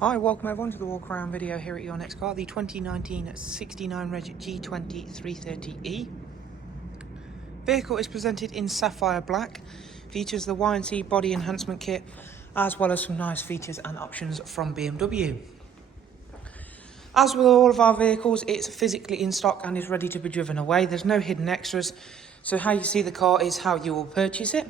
Hi, welcome everyone to the walk around video here at your next car, the 2019 69 Reg G20 330E. Vehicle is presented in sapphire black, features the Y&C body enhancement kit, as well as some nice features and options from BMW. As with all of our vehicles, it's physically in stock and is ready to be driven away. There's no hidden extras, so how you see the car is how you will purchase it.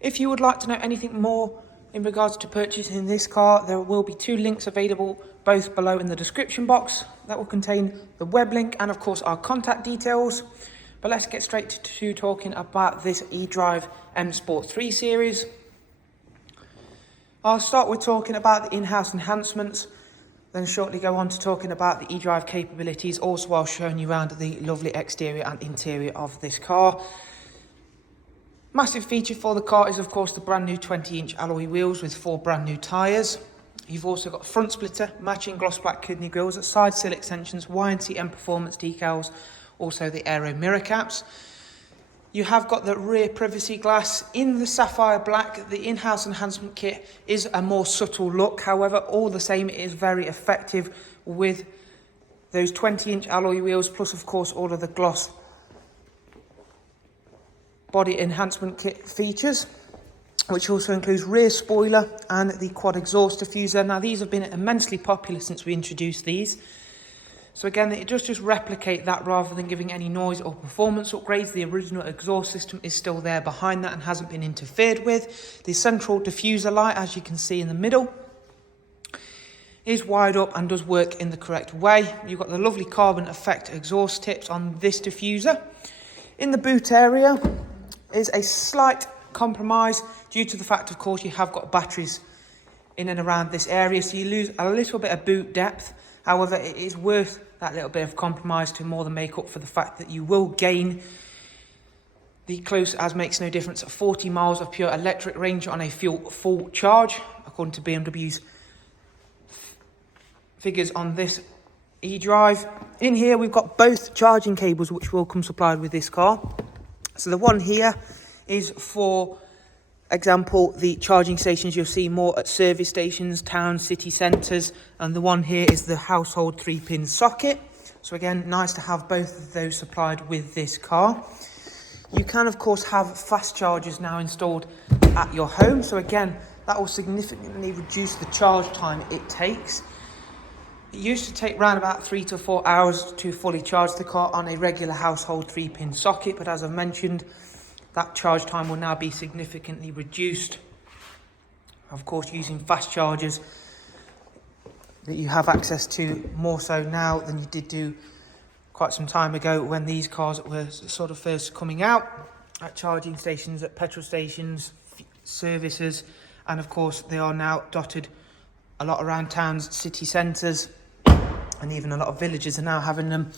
If you would like to know anything more in regards to purchasing this car, there will be two links available, both below in the description box. That will contain the web link and of course our contact details. But let's get straight to talking about this eDrive M Sport 3 Series. I'll start with talking about the in-house enhancements, then shortly go on to talking about the eDrive capabilities, also while showing you around the lovely exterior and interior of this car. Massive feature for the car is of course the brand new 20-inch alloy wheels with 4 brand new tyres. You've also got front splitter, matching gloss black kidney grills, side sill extensions, Y&C M Performance decals, also the aero mirror caps. You have got the rear privacy glass in the sapphire black. The in-house enhancement kit is a more subtle look, however all the same it is very effective with those 20-inch alloy wheels, plus of course all of the gloss body enhancement kit features, which also includes rear spoiler and the quad exhaust diffuser. Now these have been immensely popular since we introduced these. So again, it does just replicate that rather than giving any noise or performance upgrades. The original exhaust system is still there behind that and hasn't been interfered with. The central diffuser light, as you can see in the middle, is wired up and does work in the correct way. You've got the lovely carbon effect exhaust tips on this diffuser. In the boot area is a slight compromise due to the fact, of course, you have got batteries in and around this area, so you lose a little bit of boot depth. However, it is worth that little bit of compromise to more than make up for the fact that you will gain the close as makes no difference 40 miles of pure electric range on a full charge, according to BMW's figures on this eDrive. In here we've got both charging cables which will come supplied with this car. So the one here is for example the charging stations you'll see more at service stations, towns, city centres, and the one here is the household 3-pin socket. So again, nice to have both of those supplied with this car. You can of course have fast chargers now installed at your home, so again that will significantly reduce the charge time it takes. It used to take around about 3 to 4 hours to fully charge the car on a regular household 3-pin socket, but as I've mentioned, that charge time will now be significantly reduced. Of course, using fast chargers that you have access to more so now than you did do quite some time ago when these cars were sort of first coming out, at charging stations, at petrol stations, services, and of course they are now dotted a lot around towns, city centres, and even a lot of villages are now having them.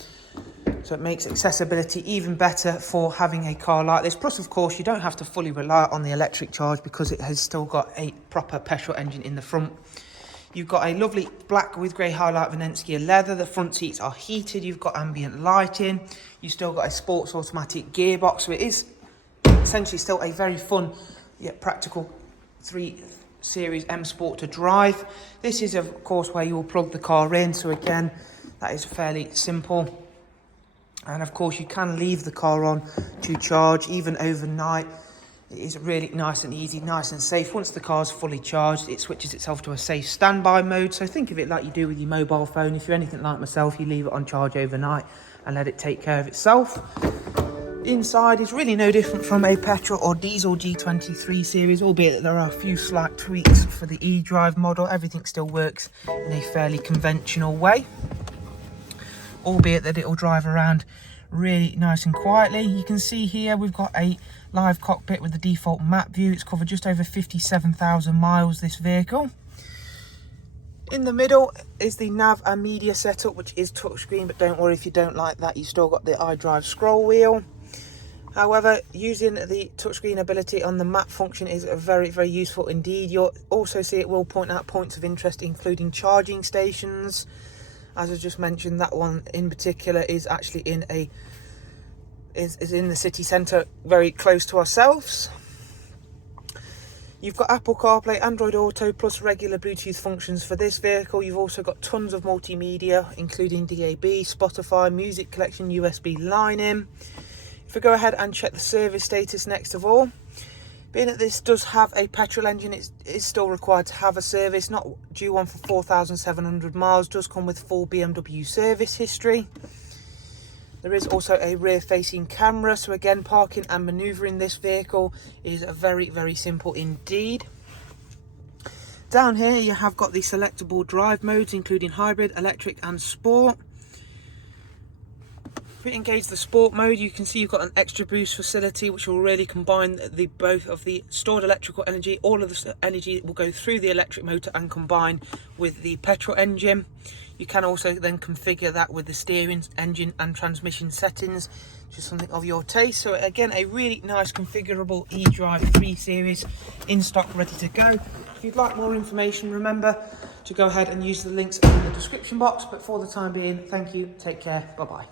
So it makes accessibility even better for having a car like this. Plus, of course, you don't have to fully rely on the electric charge because it has still got a proper petrol engine in the front. You've got a lovely black with grey highlight Venezia leather. The front seats are heated. You've got ambient lighting. You've still got a sports automatic gearbox. So it is essentially still a very fun yet practical 3 Series M Sport to drive. This is of course where you will plug the car in, so again that is fairly simple, and of course you can leave the car on to charge even overnight. It is really nice and easy, nice and safe. Once the car's fully charged, it switches itself to a safe standby mode, so think of it like you do with your mobile phone. If you're anything like myself, you leave it on charge overnight and let it take care of itself. Inside is really no different from a petrol or diesel G20 3 Series, albeit that there are a few slight tweaks for the eDrive model. Everything still works in a fairly conventional way, albeit that it will drive around really nice and quietly. You can see here we've got a live cockpit with the default map view. It's covered just over 57,000 miles, this vehicle. In the middle is the nav and media setup, which is touchscreen, but don't worry if you don't like that, you've still got the iDrive scroll wheel. However, using the touchscreen ability on the map function is very, very useful indeed. You'll also see it will point out points of interest, including charging stations. As I just mentioned, that one in particular is actually in the city centre, very close to ourselves. You've got Apple CarPlay, Android Auto, plus regular Bluetooth functions for this vehicle. You've also got tons of multimedia, including DAB, Spotify, music collection, USB line in. If we go ahead and check the service status next of all, being that this does have a petrol engine, it is still required to have a service, not due one for 4,700 miles, does come with full BMW service history. There is also a rear facing camera, so again, parking and manoeuvring this vehicle is very, very simple indeed. Down here you have got the selectable drive modes, including hybrid, electric and sport. If we engage the sport mode, you can see you've got an extra boost facility, which will really combine both of the stored electrical energy. All of the energy will go through the electric motor and combine with the petrol engine. You can also then configure that with the steering, engine and transmission settings, just something of your taste. So again, a really nice configurable eDrive 3 Series in stock, ready to go. If you'd like more information, remember to go ahead and use the links in the description box. But for the time being, thank you, take care, bye-bye.